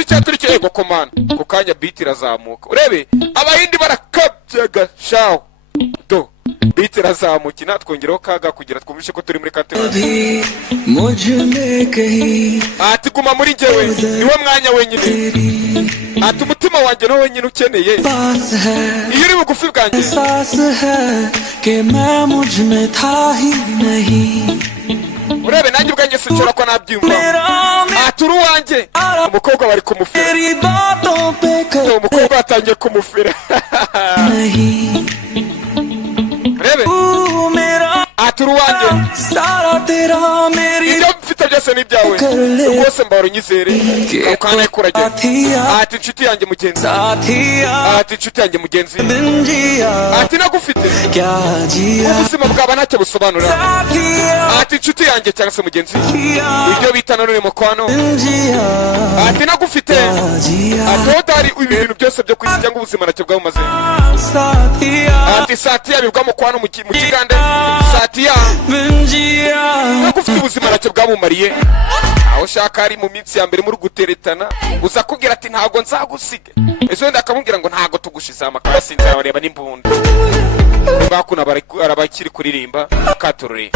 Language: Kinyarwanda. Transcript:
uzi cyaturikiye ego komana ko kanya beat irazamuka urebe abahindi barakabyaga shaho do beat irazamuka natwongeraho kaga kugira twumvishe ko turi muri kategori ati guma muri njyewe niwe mwanya wenyine ati umutima wanjye no wenyine ukeneye iyo uri bugufi bwanjye urebe nanjye ubwanjye sinshobora ko nabyumva ati uri uwanjye umukobwa bari kumufera umukobwa yatangiye kumufera urebe ati uri uwanjye ibyo mfite byose ni ibyawe rwose mbahora unyizere ukanaye kuragera ati inshuti yanjye mugenzi ati inshuti yanjye mugenzi ati nagufite ubuzima bwaba ntacyo busobanura ati inshuti yanjye cyangwa se mugenzi ibyo bita nanone mukwano ati nagufite ati hodari ibintu byose byo kwisi cyangwa ubuzima ntacyo bwabumaze ati satiya bibwa mukwano mu kigande satiya nagufite ubuzima ntacyo bwamumariye aho shaka ari mu minsi ya mbere muri guteretana uza kubwira ati ntago nzagusiga ejo wenda akamubwira ngo ntago tugushize amakara sinzara bareba n'imbunda bakuna arabakiri kuririmba katorore